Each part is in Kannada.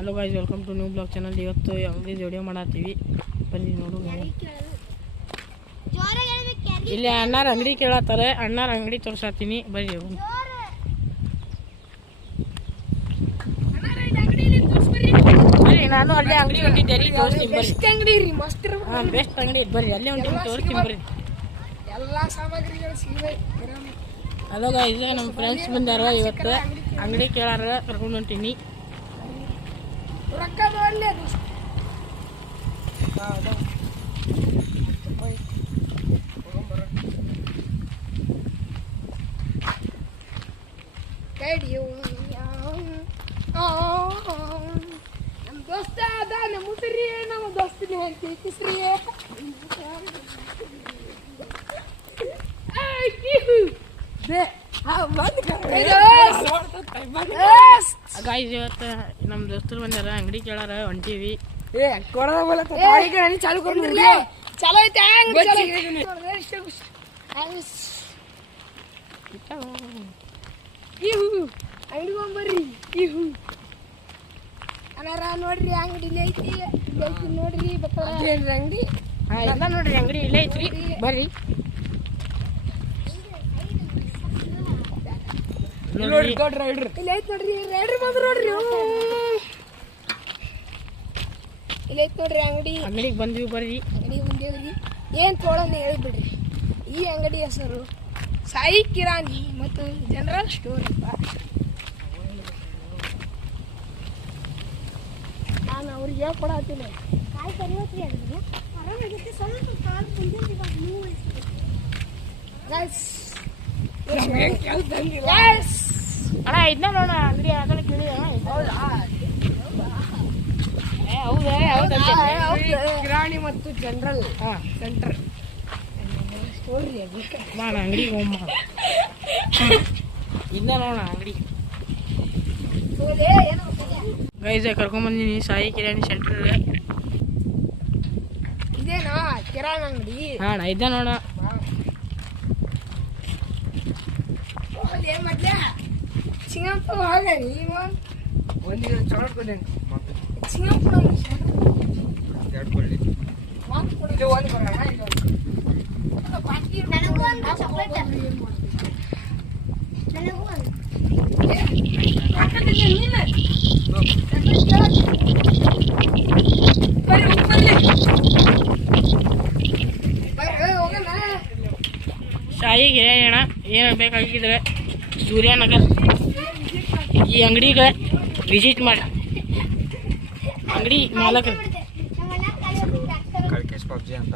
Hello guys, welcome to new blog channel. ಇವತ್ತು ಅಂಗಡಿ ವಿಡಿಯೋ ಮಾಡತ್ತೀವಿ, ಬನ್ನಿ ನೋಡು. ಇಲ್ಲಿ ಅಣ್ಣಾರ ಅಂಗಡಿ ಕೇಳತ್ತಾರೆ, ಅಣ್ಣಾರ ಅಂಗಡಿ ತೋರ್ಸಾತೀನಿ, ಬರ್ರಿ. ನಾನು ಅಲ್ಲೇ ಅಂಗಡಿ ಹೊಂಟಿದ್ದೆ, ತೋರಿಸ್ತೀನಿ ಬರ್ರಿ. ಬೆಸ್ಟ್ ಅಂಗಡಿ ಬರ್ರಿ, ಅಲ್ಲೇ ಹೊಂಟಿದ್ದೀನಿ, ತೋರಿಸ್ತೀನಿ ಬರ್ರಿ. ಹಲೋ ಗೈಸ್, ನಮ್ಮ ಫ್ರೆಂಡ್ಸ್ ಬಂದಾರ, ಇವತ್ತು ಅಂಗಡಿ ಕೇಳಾರ, ಕರ್ಕೊಂಡು ಹೊಂಟೀನಿ. ನಮ್ಮ ದೋಸ್ತ ಅದ, ನಮ್ಮ ಉಸಿರಿ ನಮ್ಮ ದೋಸ್ತಿನ ಹೇಳ್ತೀವಿ ಕಿಸ್ರಿ. ಗೈಸ್, ಇವತ್ತು ನಮ್ಮ ದೋಸ್ತರು ಬಂದಾರ, ಅಂಗಡಿ ಕೇಳಾರ, ಹೊಂಟೀವಿ. ಚಾಲು ಚಾಲು ಐತೆ ಅಂಗಡಿ ಹೋಗ್ಬರ್ರಿ. ಅನಾರ ನೋಡ್ರಿ, ಅಂಗಡಿ ಐತಿ ನೋಡ್ರಿ. ಅಂಗಡಿ ಎಲ್ಲ ನೋಡ್ರಿ, ಅಂಗಡಿ ಇಲ್ಲೇ ಐತ್ರಿ, ಬರ್ರಿ. ನೋಡ್ರಿ ಇಲ್ಲಿ ಐತ್ ನೋಡ್ರಿ, ರೈಡ್ರ್ ಬಂದ್ರು ನೋಡ್ರಿ. ಇಲ್ಲಿ ಐತ್ ನೋಡ್ರಿ ಅಂಗಡಿಗೆ ಬಂದ್ವಿ, ಬರ್ರಿ. ಅಂಗಡಿಗೆ ಬಂದೇವ್ರಿ. ಏನ್ ತೊಗೊಳೋಣ ಹೇಳ್ಬಿಡ್ರಿ. ಈ ಅಂಗಡಿ ಹೆಸರು ಸಾಯಿ ಕಿರಾಣಿ ಮತ್ತು ಜನರಲ್ ಸ್ಟೋರ್. ನಾನು ಅವ್ರಿಗೆ ಹೇಳ್ಕೊಡತ್ತೀನಿ. ಅಣ್ಣ ಇದನ್ನ ನೋಡ, ಅಂಗಡಿ ಆ ಕಡೆ ಕೇಳಿ. ಕಿರಾಣಿ ಮತ್ತು ಜನರಲ್ ಸೆಂಟರ್ ಸ್ಟೋರ್ ರೀ. ಅದು ಮಾಡ ಅಂಗಡಿಗೆ ಹೋಮ್ಮ, ಇದನ್ನ ನೋಡ ಅಂಗಡಿ. ಗೈಸ್, ಕರ್ಕೊಂಬಂದಿನಿ ಸಾಯಿ ಕಿರಾಣಿ ಸೆಂಟರ್. ಇದೇನಾ ಕಿರಾಣಿ ಅಂಗಡಿ? ಹಾ, ಇದನ್ನ ನೋಡ. ಸಿಂಗಾಪುರ ಹೋಗರಿ ಸಾಯಿ ಕಿರಾಣಿ ಅಣ್ಣ, ಏನು ಬೇಕಾಗಿದ್ರೆ ಸೂರ್ಯನಗರ್ ಈ ಅಂಗಡಿಗೆ ವಿಸಿಟ್ ಮಾಡಿ. ಅಂಗಡಿ ಮಾಲಕರು ಕಳ್ಕೇಶ್ ಪಬ್ಜಿ ಅಂತ.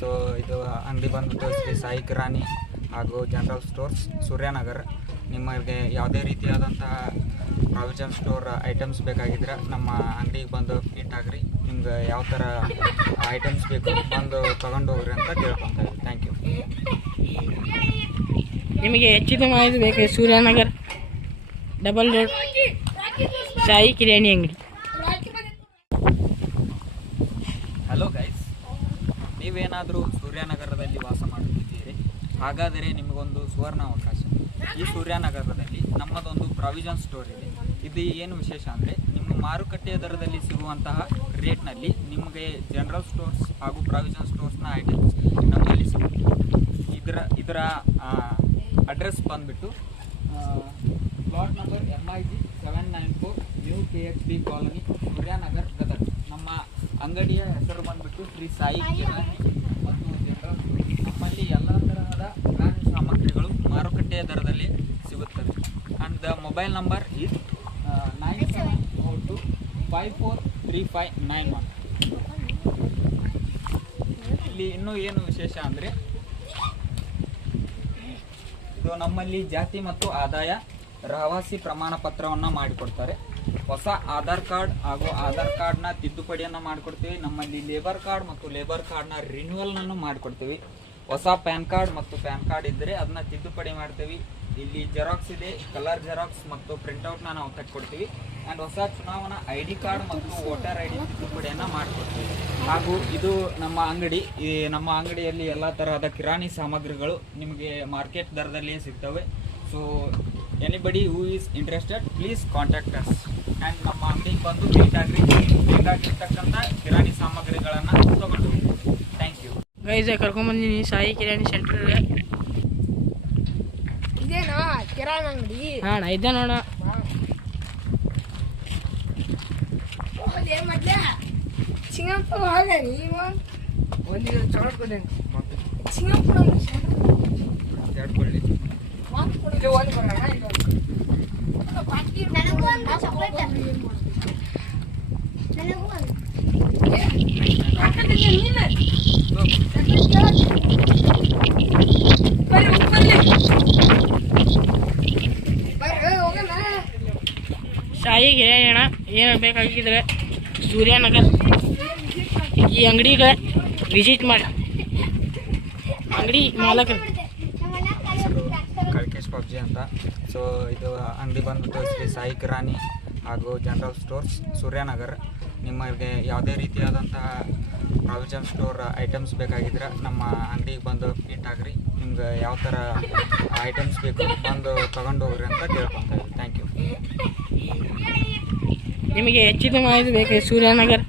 ಸೊ ಇದು ಅಂಗಡಿ ಬಂದ್ಬಿಟ್ಟು ಶ್ರೀ ಸಾಯಿ ಕಿರಾಣಿ ಹಾಗೂ ಜನರಲ್ ಸ್ಟೋರ್ಸ್, ಸೂರ್ಯನಗರ್. ನಿಮಗೆ ಯಾವುದೇ ರೀತಿಯಾದಂತಹ ಪ್ರಾವಿಷನ್ ಸ್ಟೋರ್ ಐಟಮ್ಸ್ ಬೇಕಾಗಿದ್ರೆ ನಮ್ಮ ಅಂಗಡಿಗೆ ಬಂದು ಮೀಟ್ ಆಗ್ರಿ. ನಿಮ್ಗೆ ಯಾವ ಥರ ಐಟಮ್ಸ್ ಬೇಕು ಬಂದು ತೊಗೊಂಡು ಹೋಗ್ರಿ ಅಂತ ಕೇಳ್ಕೊತೀವಿ. Thank you. ನಿಮಗೆ ಹೆಚ್ಚಿನ ಮಾಹಿತಿ ಬೇಕು, ಸೂರ್ಯನಗರ್ ಡಬಲ್ ರೋಡ್ ಸಾಯಿ ಕಿರಾಣಿ ಅಂಗಡಿ. ಹಲೋ ಗೈಸ್, ನೀವೇನಾದರೂ ಸೂರ್ಯನಗರದಲ್ಲಿ ವಾಸ ಮಾಡುತ್ತಿದ್ದೀರಿ, ಹಾಗಾದರೆ ನಿಮಗೊಂದು ಸುವರ್ಣ ಅವಕಾಶ. ಈ ಸೂರ್ಯನಗರದಲ್ಲಿ ನಮ್ಮದೊಂದು ಪ್ರಾವಿಷನ್ ಸ್ಟೋರ್ ಇದೆ. ಇದು ಏನು ವಿಶೇಷ ಅಂದರೆ, ನಿಮ್ಮ ಮಾರುಕಟ್ಟೆಯ ದರದಲ್ಲಿ ಸಿಗುವಂತಹ ರೇಟ್ನಲ್ಲಿ ನಿಮಗೆ ಜನರಲ್ ಸ್ಟೋರ್ಸ್ ಹಾಗೂ ಪ್ರಾವಿಷನ್ ಸ್ಟೋರ್ಸ್ನ ಐಟಮ್ಸ್ ನಮ್ಮಲ್ಲಿ ಸಿಗುತ್ತೆ. ಇದರ ಅಡ್ರೆಸ್ ಬಂದುಬಿಟ್ಟು plot number MIG 794 new KXP colony, Suryanagar, Gadag. ನಮ್ಮ ಅಂಗಡಿಯ ಹೆಸರು ಬಂದುಬಿಟ್ಟು ಶ್ರೀ ಸಾಯಿ ಕಿರಾಣಿ ಮತ್ತು ಜನರಲ್ ಸ್ಟೋರ್. ನಮ್ಮಲ್ಲಿ ಎಲ್ಲ ತರಹದ ಕಿರಾಣಿ ಸಾಮಗ್ರಿಗಳು ಮಾರುಕಟ್ಟೆಯ ದರದಲ್ಲಿ ಸಿಗುತ್ತವೆ. And the mobile number is 9742543591. ಇಲ್ಲಿ ಇನ್ನೂ ಏನು ವಿಶೇಷ ಅಂದರೆ, ಇದು ನಮ್ಮಲ್ಲಿ ಜಾತಿ ಮತ್ತು ಆದಾಯ ರಹವಾಸಿ ಪ್ರಮಾಣ ಪತ್ರವನ್ನು ಮಾಡಿಕೊಡ್ತಾರೆ. ಹೊಸ ಆಧಾರ್ ಕಾರ್ಡ್ ಹಾಗೂ ಆಧಾರ್ ಕಾರ್ಡ್ನ ತಿದ್ದುಪಡಿಯನ್ನು ಮಾಡಿಕೊಡ್ತೀವಿ. ನಮ್ಮಲ್ಲಿ ಲೇಬರ್ ಕಾರ್ಡ್ ಮತ್ತು ಲೇಬರ್ ಕಾರ್ಡ್ನ ರಿನ್ಯೂವಲ್ನನ್ನು ಮಾಡಿಕೊಡ್ತೀವಿ. ಹೊಸ ಪ್ಯಾನ್ ಕಾರ್ಡ್ ಮತ್ತು ಪ್ಯಾನ್ ಕಾರ್ಡ್ ಇದ್ದರೆ ಅದನ್ನ ತಿದ್ದುಪಡಿ ಮಾಡ್ತೀವಿ. ಇಲ್ಲಿ ಜೆರಾಕ್ಸ್ ಇದೆ, ಕಲರ್ ಜೆರಾಕ್ಸ್ ಮತ್ತು ಪ್ರಿಂಟೌಟ್ನ ನಾವು ತೆಗೆದುಕೊಡ್ತೀವಿ. ಆ್ಯಂಡ್ ಹೊಸ ಚುನಾವಣಾ ID ಕಾರ್ಡ್ ಮತ್ತು ವೋಟರ್ ID ತಿದ್ದುಪಡಿಯನ್ನು ಮಾಡಿಕೊಡ್ತೀವಿ. ಹಾಗೂ ಇದು ನಮ್ಮ ಅಂಗಡಿ. ಈ ನಮ್ಮ ಅಂಗಡಿಯಲ್ಲಿ ಎಲ್ಲ ತರಹದ ಕಿರಾಣಿ ಸಾಮಗ್ರಿಗಳು ನಿಮಗೆ ಮಾರ್ಕೆಟ್ ದರದಲ್ಲಿಯೇ ಸಿಗ್ತವೆ. So anybody who is interested, please contact us. And ನಮ್ಮ ಅಂಗಡಿ ಬಂದು ಭೇಟಿ ಆಗ್ರಿ. ಬೇಕಾಗಿರ್ತಕ್ಕಂಥ ಕಿರಾಣಿ ಸಾಮಗ್ರಿಗಳನ್ನು ತಗೊಂಡು. Thank you guys. ಕರ್ಕೊಂಬಂದಿನಿ ಸಾಯಿ ಕಿರಾಣಿ ಸೆಂಟ್ರಿಗೆ. ಇದೇನಾ ಕಿರಾಣಿ ಅಂಗಡಿ? ಹಾಂ ಇದ್ದೆ ನೋಡ. ಮೊದ್ಲ ಸಿಂಗಾಪುರ ಹೋಗ ನೀವು ಒಂದು ಚೊಳ್ಕೊಡಿ. ಸಿಂಗಾಪುರ ಎರಡು ಕೊಳ್ಳಿ. ಸಾಯಿ ಕಿರಾಣಿ ಅಣ್ಣ, ಏನು ಬೇಕಾಗಿದ್ರೆ ಸೂರ್ಯನಗರ್ ಈ ಅಂಗಡಿಗೆ ವಿಸಿಟ್ ಮಾಡಿ. ಅಂಗಡಿ ಮಾಲಕರು ಕಳ್ಕೇಶ್ ಪಬ್ಜಿ ಅಂತ. ಸೊ ಇದು ಅಂಗಡಿ ಬಂದ್ಬಿಟ್ಟು ಶ್ರೀ ಸಾಯಿ ಕಿರಾಣಿ ಹಾಗೂ ಜನರಲ್ ಸ್ಟೋರ್ಸ್ ಸೂರ್ಯನಗರ್. ನಿಮಗೆ ಯಾವುದೇ ರೀತಿಯಾದಂತಹ ಪ್ರಾವಿಷನ್ ಸ್ಟೋರ್ ಐಟಮ್ಸ್ ಬೇಕಾಗಿದ್ರೆ ನಮ್ಮ ಅಂಗಡಿಗೆ ಬಂದು ಮೀಟ್ ಆಗ್ರಿ. ನಿಮ್ಗೆ ಯಾವ ಥರ ಐಟಮ್ಸ್ ಬೇಕು ಬಂದು ತೊಗೊಂಡು ಹೋಗ್ರಿ ಅಂತ ಕೇಳ್ಕೊತೀವಿ. Thank you. ನಿಮಗೆ ಹೆಚ್ಚಿನ ಮಾಹಿತಿ ಬೇಕು ಸೂರ್ಯನಗರ್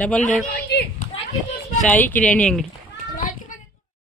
ಡಬಲ್ ರೋಡ್ ಸಾಯಿ ಕಿರಾಣಿ ಅಂಗಡಿ.